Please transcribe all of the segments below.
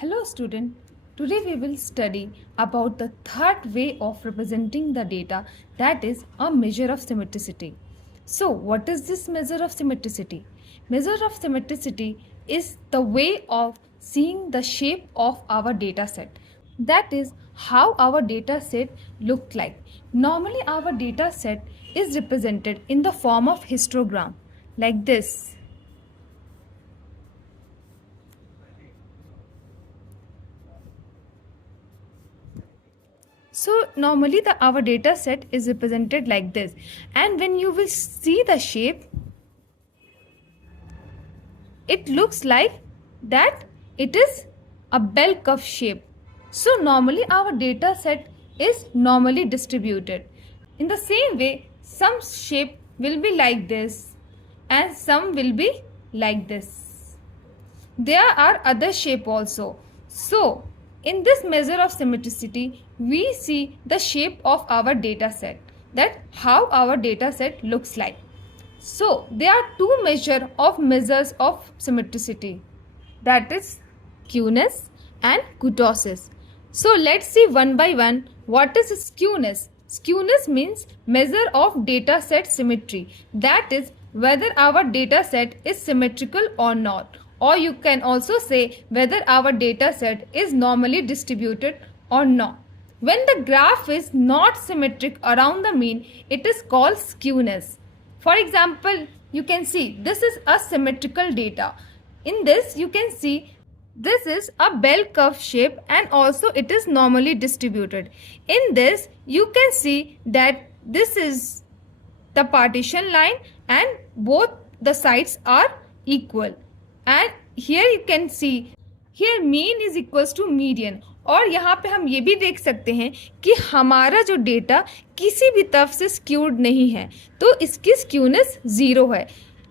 Hello student, today we will study about the third way of representing the data, that is a measure of symmetricity. So what is this measure of symmetricity? Measure of symmetricity is the way of seeing the shape of our data set. That is how our data set looked like. Normally our data set is represented in the form of histogram like this. So normally our data set is represented like this, and when you will see the shape, it looks like that it is a bell curve shape. So normally our data set is normally distributed. In the same way, some shape will be like this and some will be like this. There are other shape also. So in this measure of symmetricity, we see the shape of our data set, that how our data set looks like. So there are two measures of symmetricity, that is skewness and kurtosis. So let's see one by one what is skewness. Skewness means measure of data set symmetry, that is whether our data set is symmetrical or not, or you can also say whether our data set is normally distributed or not. When the graph is not symmetric around the mean, it is called skewness. For example, you can see this is a symmetrical data. In this you can see this is a bell curve shape and also it is normally distributed. In this you can see that this is the partition line and both the sides are equal. And here you can see here mean is equals to median. और यहाँ पे हम ये भी देख सकते हैं कि हमारा जो डेटा किसी भी तरफ से स्क्यूड नहीं है, तो इसकी स्क्यूनेस ज़ीरो है.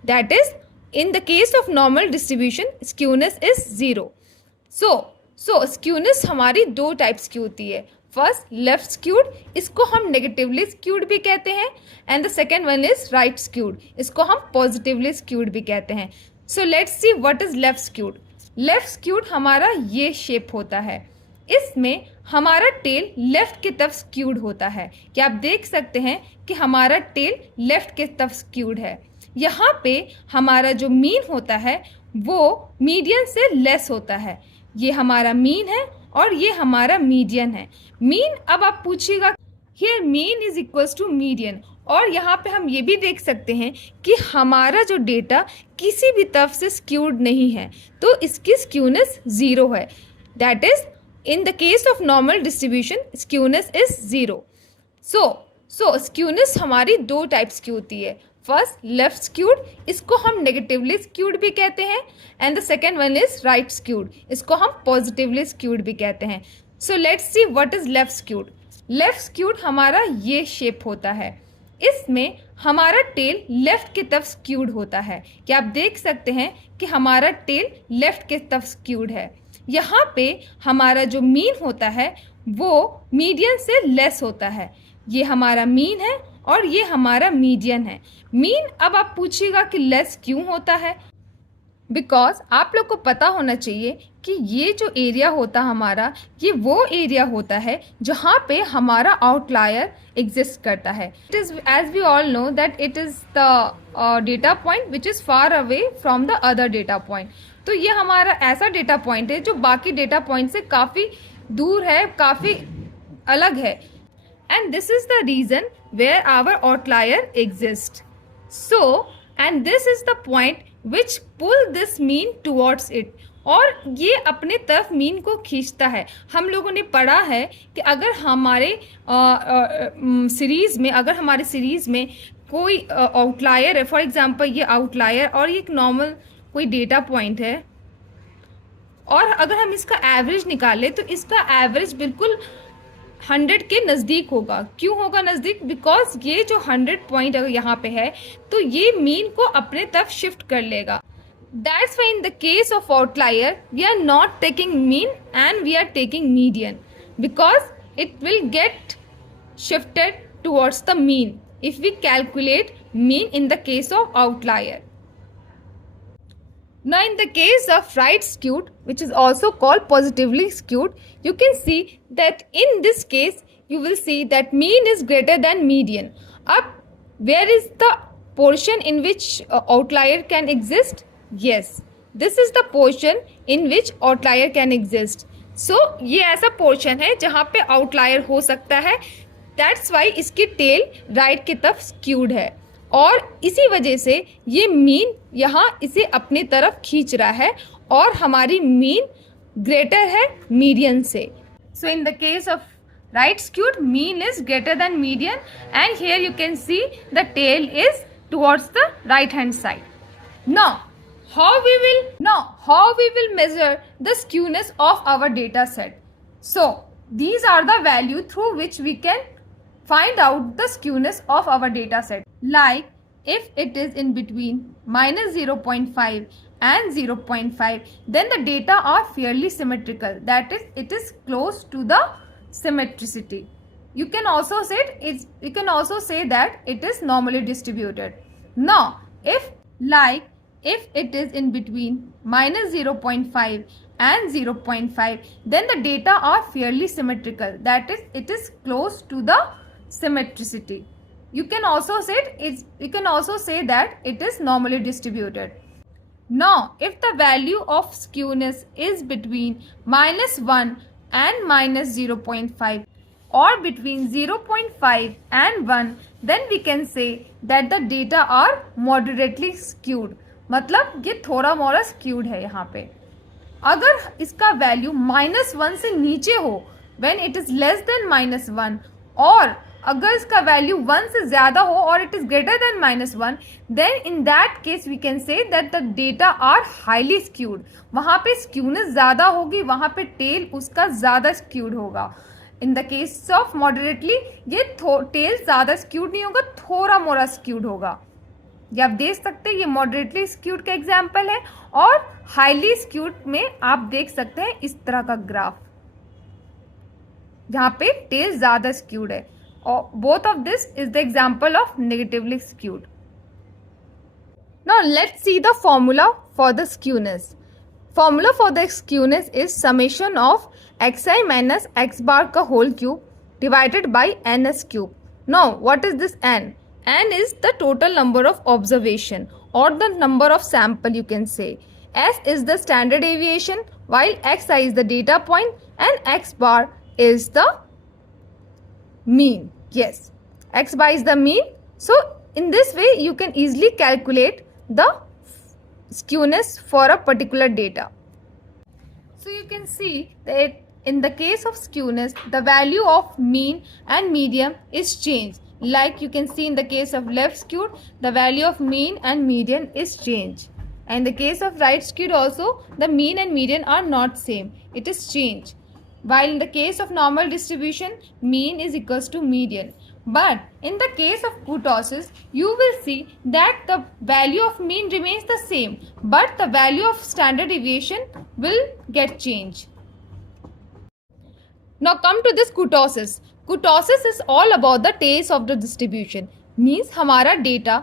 That is in the case of normal distribution skewness is zero. So skewness हमारी दो टाइप्स की होती है. फर्स्ट लेफ्ट स्क्यूड, इसको हम नेगेटिवली स्क्यूड भी कहते हैं, and the second one is right skewed, इसको हम पॉजिटिवली स्क्यूड भी कहते हैं. So let's see what is left skewed. Left skewed हमारा ये शेप होता है. इसमें हमारा टेल लेफ्ट की तरफ स्क्यूड होता है. क्या आप देख सकते हैं कि हमारा टेल लेफ्ट की तरफ स्क्यूड है. यहाँ पे हमारा जो मीन होता है वो मीडियन से लेस होता है. ये हमारा मीन है और ये हमारा मीडियन है. मीन, अब आप पूछिएगा here mean is equals to median, और यहाँ पे हम ये भी देख सकते हैं कि हमारा जो डेटा किसी भी तरफ से स्क्यूड नहीं है, तो इसकी स्क्यूनेस ज़ीरो है. That is in the case of normal distribution skewness is zero. So skewness हमारी दो टाइप्स की होती है. फर्स्ट लेफ्ट स्क्यूड, इसको हम नेगेटिवली स्क्यूड भी कहते हैं, and the second one is right skewed, इसको हम पॉजिटिवली स्क्यूड भी कहते हैं. So let's see what is left skewed. Left skewed हमारा ये शेप होता है. इसमें हमारा टेल लेफ्ट की तरफ स्क्यूड होता है. क्या आप देख सकते हैं कि हमारा टेल लेफ्ट की तरफ स्क्यूड है. यहाँ पे हमारा जो मीन होता है वो मीडियन से लेस होता है. ये हमारा मीन है और ये हमारा मीडियन है. मीन, अब आप पूछिएगा कि लेस क्यों होता है, बिकॉज आप लोग को पता होना चाहिए कि ये जो एरिया होता हमारा, ये वो एरिया होता है जहाँ पे हमारा आउटलायर एग्जिस्ट करता है. It is as we all know that it is the data point which is far away from the other data point. तो ये हमारा ऐसा डेटा पॉइंट है जो बाकी डेटा पॉइंट से काफ़ी दूर है, काफ़ी अलग है. And this is the reason where our outlier exist. So and this is the point which pull this mean towards it, और ये अपने तरफ मीन को खींचता है. हम लोगों ने पढ़ा है कि अगर हमारे सीरीज़ में कोई आउटलायर है, फॉर एग्जांपल ये आउटलायर और ये एक नॉर्मल कोई डेटा पॉइंट है, और अगर हम इसका एवरेज निकालें तो इसका एवरेज बिल्कुल 100 के नज़दीक होगा. क्यों होगा नज़दीक? बिकॉज ये जो 100 पॉइंट अगर यहाँ पे है तो ये मीन को अपने तरफ शिफ्ट कर लेगा. That's why in the case of outlier we are not taking mean and we are taking median, because it will get shifted towards the mean if we calculate mean in the case of outlier. Now in the case of right skewed, which is also called positively skewed, you can see that in this case you will see that mean is greater than median. Up, where is the portion in which outlier can exist? Yes, this is the portion in which outlier can exist. So ये ऐसा portion है जहाँ पे outlier हो सकता है. That's why इसकी tail right की तरफ skewed है. और इसी वजह से ये मीन यहाँ इसे अपनी तरफ खींच रहा है और हमारी मीन ग्रेटर है मीडियन से. So in the case of right skewed mean is greater than median and here you can see the tail is towards the right hand side. Now how we will measure the skewness of our data set. So these are the value through which we can find out the skewness of our data set. Like if it is in between minus 0.5 and 0.5, then the data are fairly symmetrical. That is, it is close to the symmetricity. You can also say that it is normally distributed. Now, if it is in between minus 0.5 and 0.5, then the data are fairly symmetrical. That is, it is close to the symmetricity. You can also say that it is normally distributed. Now, if the value of skewness is between minus 1 and minus 0.5 or between 0.5 and 1, then we can say that the data are moderately skewed. मतलब ये थोड़ा मोड़ा skewed है यहाँ पे. अगर इसका value -1 से नीचे हो, when it is less than -1, और अगर इसका वैल्यू 1 से ज्यादा हो और it is greater than -1, then in that case we can say that the data are highly skewed. वहाँ पे skewness ज़्यादा होगी, वहाँ पे tail उसका ज़्यादा skewed होगा. In the case of moderately, ये tail ज़्यादा skewed नहीं होगा, थोड़ा मोड़ा skewed होगा. ये आप देख सकते हैं, ये moderately skewed का एग्जाम्पल है. और highly skewed में आप देख सकते हैं इस तरह का ग्राफ, जहाँ पे tail ज़्यादा skewed है. Both of this is the example of negatively skewed. Now let's see the formula for the skewness. Formula for the skewness is summation of xi minus x bar ka whole cube divided by ns cube. Now what is this n? N is the total number of observation or the number of sample, you can say. S is the standard deviation, while xi is the data point and x bar is the mean. Yes, x bar is the mean. So in this way you can easily calculate the skewness for a particular data. So you can see that in the case of skewness, the value of mean and median is changed. Like you can see in the case of left skewed, the value of mean and median is changed. And in the case of right skewed also, the mean and median are not same. It is changed. While in the case of normal distribution, mean is equals to median. But in the case of kurtosis, you will see that the value of mean remains the same, but the value of standard deviation will get changed. Now come to this kurtosis. Kurtosis is all about the tails of the distribution. Means हमारा data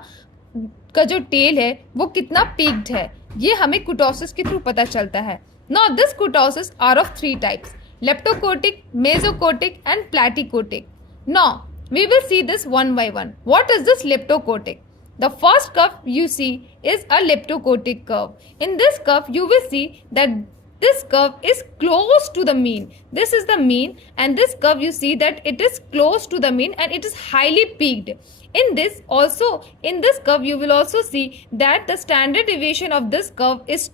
का जो tail है वो कितना peaked है, ये हमें kurtosis के through पता चलता है. Now this kurtosis are of 3 types: leptokurtic, mesokurtic and platykurtic. Now we will see this one by one. What is this leptokurtic? The first curve you see is a leptokurtic curve. In this curve you will see that this curve is close to the mean. This is the mean, and this curve you see that it is close to the mean and it is highly peaked. In this curve you will also see that the standard deviation of this curve is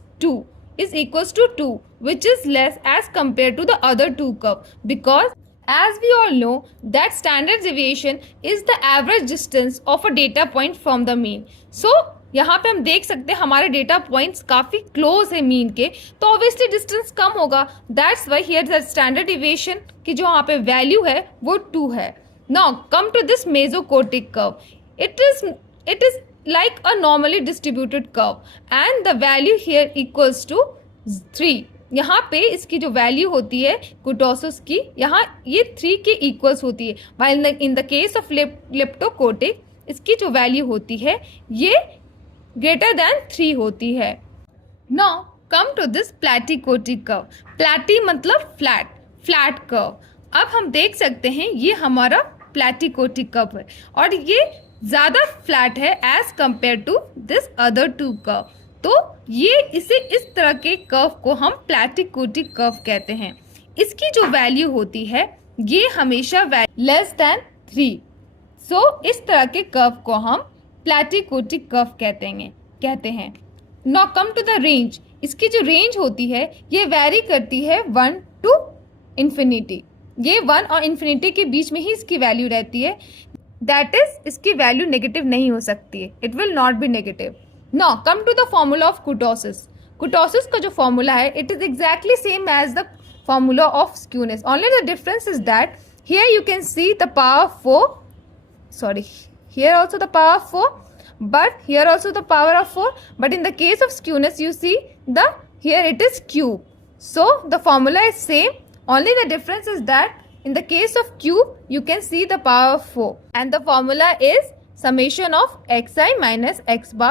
equals to 2, which is less as compared to the other two curve, because as we all know that standard deviation is the average distance of a data point from the mean. So यहाँ पे हम देख सकते हैं हमारे data points काफी close है mean के, तो ऑब्वियसली डिस्टेंस कम होगा. That's why here the standard deviation की जो यहाँ पे वैल्यू है वो 2 है. Now come to this mesokurtic curve. It is like a normally distributed curve and the value here equals to 3. यहाँ पे इसकी जो वैल्यू होती है kurtosis की, यहाँ ये 3 के इक्वल्स होती है. While in the case of leptokurtic इसकी जो वैल्यू होती है ये ग्रेटर देन 3 होती है. Now come to this platycoty curve. Platy मतलब फ्लैट कर्व. अब हम देख सकते हैं ये हमारा platycoty कर्व है और ये ज़्यादा फ्लैट है as compare to this other two curve. तो ये इसे इस तरह के कर्व को हम platycoty कर्व कहते हैं. इसकी जो वैल्यू होती है ये हमेशा लेस देन 3. सो इस तरह के कर्व को हम platycoty कर्व कहते हैं. Now come to the range. इसकी जो रेंज होती है ये वैरी करती है 1 टू इन्फिनिटी. ये 1 और इन्फिनिटी के बीच में ही इसकी वैल्यू रहती है. दैट इज इसकी वैल्यू नेगेटिव नहीं हो सकती है. It will not be negative. Now come to the formula of kurtosis. Kurtosis का जो फॉर्मूला है it is exactly same as the formula of skewness. Only the difference is that here you can see the power 4. Sorry, here also the power 4, but here also the power of 4, but in the case of skewness you see here it is cube. So the formula is same, only the difference is that in the case of cube you can see the power of 4 and the formula is summation of xi minus x bar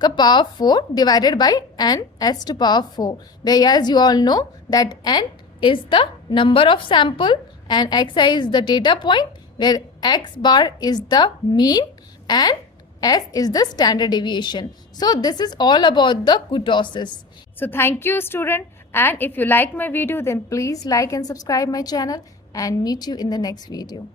ka power 4 divided by n s to power 4, whereas you all know that n is the number of sample and xi is the data point, where x bar is the mean and s is the standard deviation. So this is all about the kurtosis. So thank you student, and if you like my video then please like and subscribe my channel and meet you in the next video.